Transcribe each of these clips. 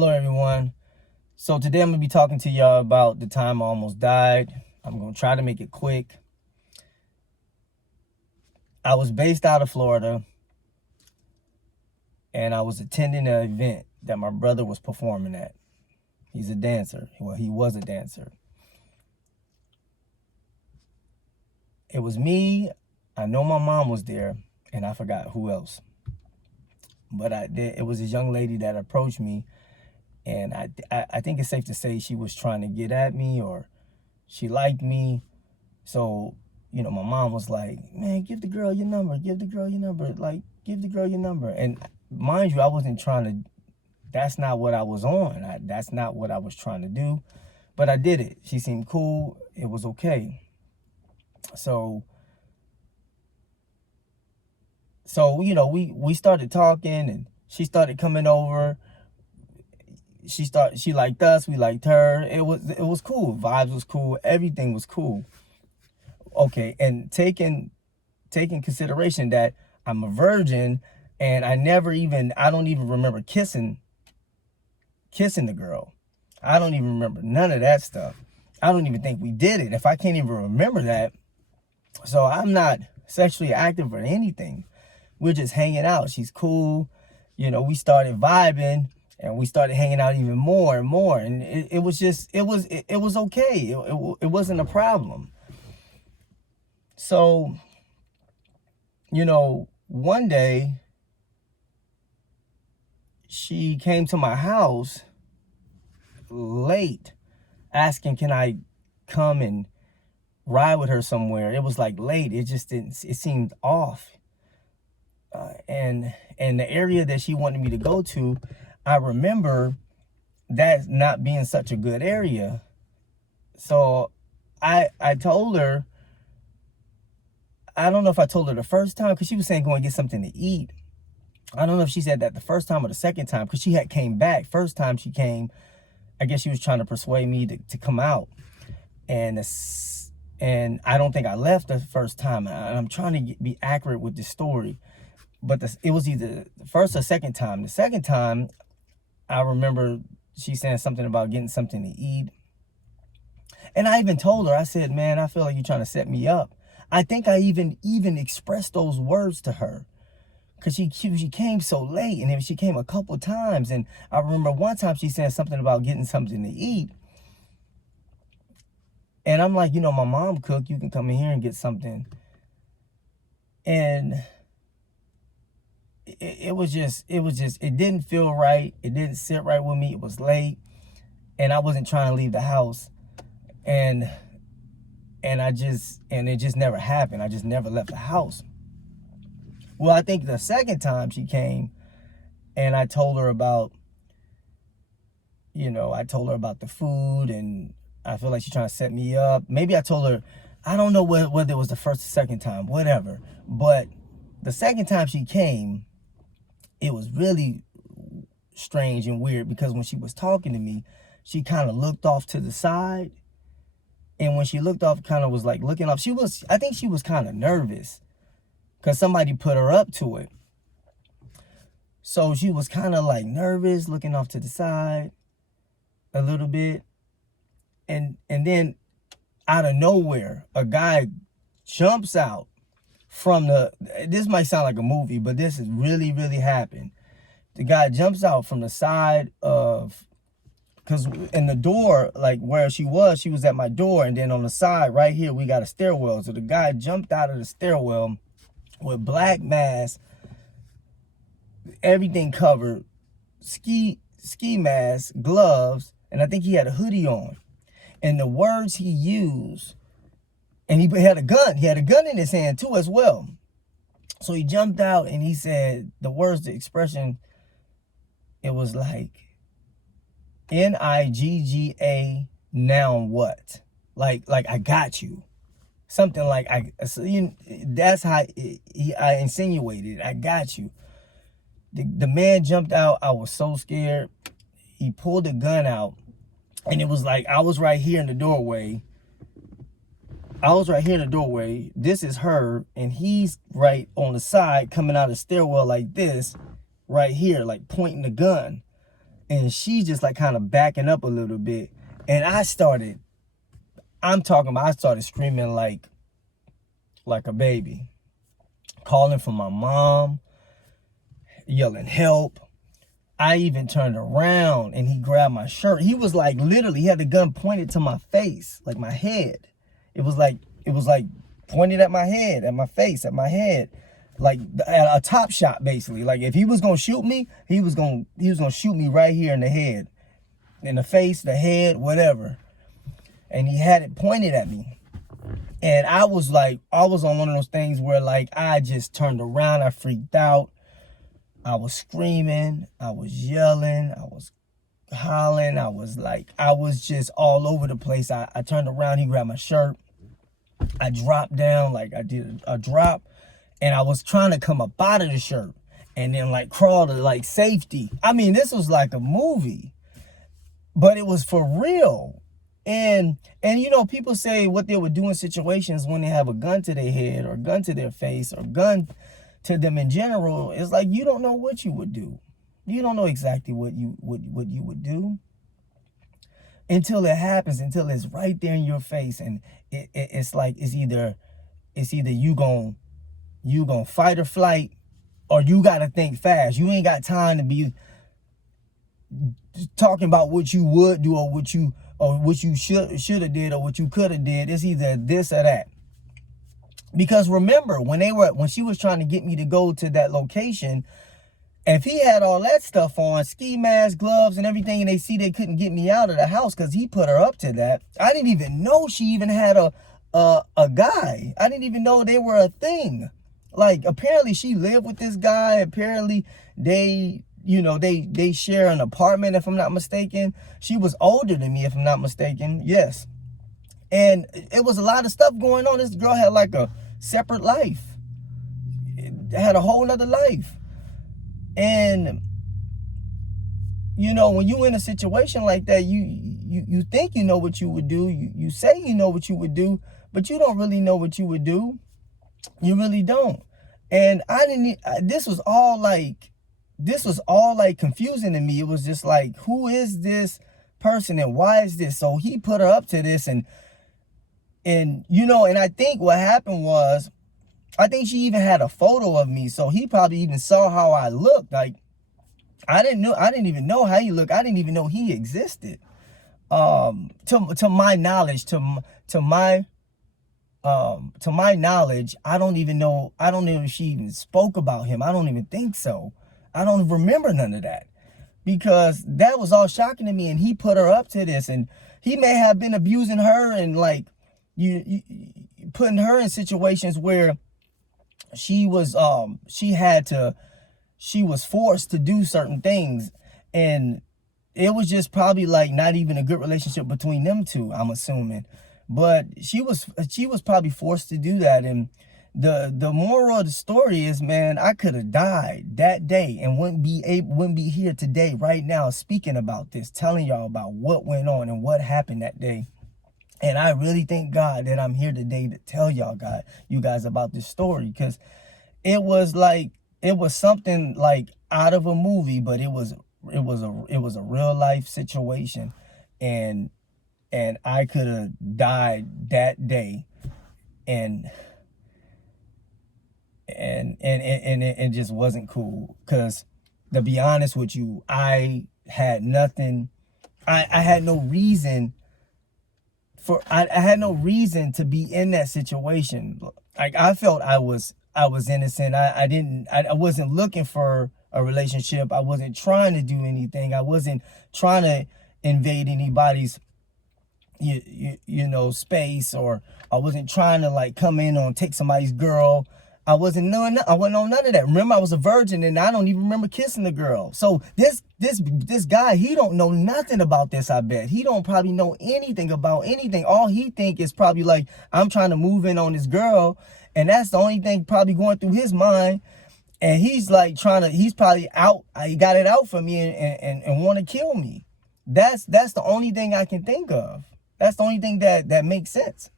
Hello everyone. So today I'm going to be talking to y'all about the time I almost died. I'm going to try to make it quick. I was based out of Florida and I was attending an event that my brother was performing at. He's a dancer. Well, he was a dancer. It was me. I know my mom was there and I forgot who else. But it was a young lady that approached me, and I think it's safe to say she was trying to get at me, or she liked me. So, my mom was like, man, give the girl your number. Give the girl your number. Like, give the girl your number. And mind you, I wasn't trying to, that's not what I was on. That's not what I was trying to do. But I did it. She seemed cool. It was okay. So we started talking, and she started coming over. She liked us, we liked her. It was cool. Vibes was cool. Everything was cool. Okay, and taking consideration that I'm a virgin, and I don't even remember kissing the girl. I don't even remember none of that stuff. I don't even think we did it, if I can't even remember that. So I'm not sexually active or anything. We're just hanging out. She's cool. We started vibing, and we started hanging out even more and more. And it was okay. It wasn't a problem. So, one day she came to my house late, asking, can I come and ride with her somewhere? It was like late. It seemed off. And the area that she wanted me to go to, I remember that not being such a good area. So I told her, I don't know if I told her the first time, because she was saying go and get something to eat. I don't know if she said that the first time or the second time, because she had came back. First time she came, I guess she was trying to persuade me to come out. And I don't think I left the first time. I'm trying to be accurate with this story. But it was either the first or second time. The second time, I remember she saying something about getting something to eat. And I even told her, I said, man, I feel like you're trying to set me up. I think I even expressed those words to her, because she came so late, and then she came a couple times. And I remember one time she said something about getting something to eat. And I'm like, my mom cooked. You can come in here and get something. And it didn't feel right. It didn't sit right with me. It was late, and I wasn't trying to leave the house. And it just never happened. I just never left the house. Well, I think the second time she came, and I told her about, the food, and I feel like she's trying to set me up. Maybe I told her, I don't know whether it was the first or second time, whatever. But the second time she came, it was really strange and weird, because when she was talking to me, she kind of looked off to the side. And when she looked off, kind of was like looking off, I think she was kind of nervous, because somebody put her up to it. So she was kind of like nervous, looking off to the side a little bit. And then out of nowhere, a guy jumps out from this might sound like a movie, but this has really, really happened. The guy jumps out from the side of, because in the door, like where she was at my door, and then on the side right here, we got a stairwell. So the guy jumped out of the stairwell with black mask, everything covered, ski mask, gloves, and I think he had a hoodie on. And the words he used, and he had a gun. He had a gun in his hand too as well. So he jumped out and he said the expression, it was like, Nigga, now what? Like I got you. Something like, that's how I insinuated, I got you. The man jumped out. I was so scared. He pulled the gun out, and it was like, I was right here in the doorway. This is her, and he's right on the side, coming out of the stairwell like this, right here, like pointing the gun. and she just like kind of backing up a little bit. And I started screaming like a baby, calling for my mom, yelling help. I even turned around and he grabbed my shirt. He was like, literally, he had the gun pointed to my face, like my head. It was like pointed at my head, at my face, at my head, like a top shot, basically. Like if he was gonna shoot me, he was gonna shoot me right here in the head, in the face, the head, whatever. And he had it pointed at me. And I was on one of those things where like I just turned around, I freaked out. I was screaming, I was yelling, I was hollering, I was just all over the place. I turned around, he grabbed my shirt. I dropped down, like I did a drop, and I was trying to come up out of the shirt and then like crawl to like safety. I mean, this was like a movie, but it was for real. And you know, people say what they would do in situations when they have a gun to their head or gun to their face or gun to them in general. It's like you don't know what you would do. You don't know exactly what you would do until it happens, until it's right there in your face. And it's like it's either you gonna fight or flight, or you gotta think fast. You ain't got time to be talking about what you would do or what you should have did or what you could have did. It's either this or that. Because remember, when she was trying to get me to go to that location, if he had all that stuff on, ski mask, gloves, and everything, and they see they couldn't get me out of the house because he put her up to that. I didn't even know she even had a guy. I didn't even know they were a thing. Like, apparently she lived with this guy. Apparently they share an apartment, if I'm not mistaken. She was older than me, if I'm not mistaken. Yes. And it was a lot of stuff going on. This girl had like a separate life. It had a whole nother life. And, you know, when you in a situation like that, you think you know what you would do. You say you know what you would do, but you don't really know what you would do. You really don't. And this was all like confusing to me. It was just like, who is this person and why is this? So he put her up to this, and you know, and I think what happened was, I think she even had a photo of me, so he probably even saw how I looked. Like, I didn't even know how he looked. I didn't even know he existed. To my knowledge, to my knowledge, I don't know if she even spoke about him. I don't even think so. I don't remember none of that, because that was all shocking to me. And he put her up to this, and he may have been abusing her and like you putting her in situations where she was forced to do certain things, and it was just probably like not even a good relationship between them two, I'm assuming. But she was probably forced to do that. And the moral of the story is, man, I could have died that day and wouldn't be here today right now speaking about this, telling y'all about what went on and what happened that day. And I really thank God that I'm here today to tell you guys about this story, because it was something like out of a movie, but it was a real life situation. And I could have died that day, and it just wasn't cool. Because to be honest with you, I had nothing. I had no reason to be in that situation. Like, I felt I was innocent. I wasn't looking for a relationship. I wasn't trying to do anything. I wasn't trying to invade anybody's you know, space, or I wasn't trying to like come in on take somebody's girl. I wasn't on none of that. Remember, I was a virgin, and I don't even remember kissing the girl. So this guy, he don't know nothing about this. I bet he don't probably know anything about anything. All he think is probably like, I'm trying to move in on this girl, and that's the only thing probably going through his mind. And he's like he's probably out. He got it out for me and want to kill me. That's the only thing I can think of. That's the only thing that makes sense.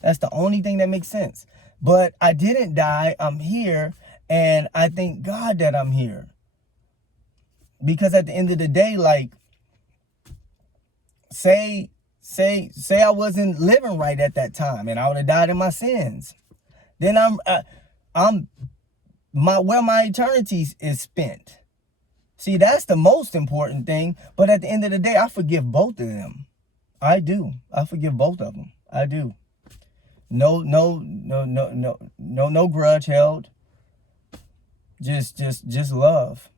That's the only thing that makes sense. But I didn't die. I'm here, and I thank God that I'm here. Because at the end of the day, like, say I wasn't living right at that time and I would have died in my sins. Then where my eternity is spent. See, that's the most important thing. But at the end of the day, I forgive both of them. I do. I forgive both of them. I do. No grudge held. Just love.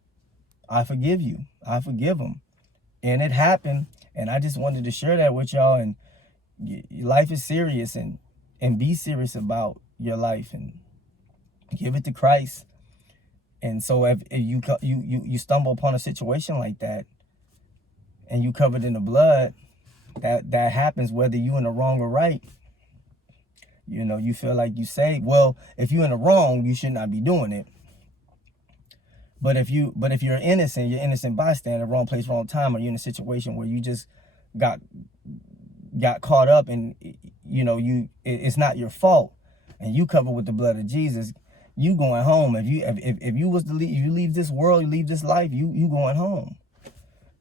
I forgive you. I forgive them. And it happened. And I just wanted to share that with y'all. And life is serious, and be serious about your life and give it to Christ. And so if you stumble upon a situation like that and you covered in the blood, that happens whether you in the wrong or right. You know, you feel like you say, well, if you're in the wrong, you should not be doing it. But if you're innocent, you're innocent bystander, wrong place, wrong time, or you're in a situation where you just got caught up and it's not your fault, and you covered with the blood of Jesus, you going home. If you was to leave, you leave this world, you leave this life, you going home.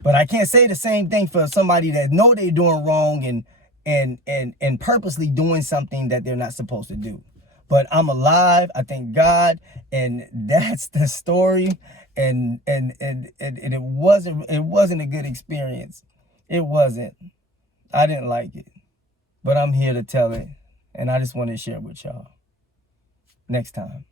But I can't say the same thing for somebody that know they're doing wrong and purposely doing something that they're not supposed to do. But I'm alive, I thank God, and that's the story. And it wasn't a good experience. It wasn't. I didn't like it. But I'm here to tell it, and I just want to share it with y'all. Next time.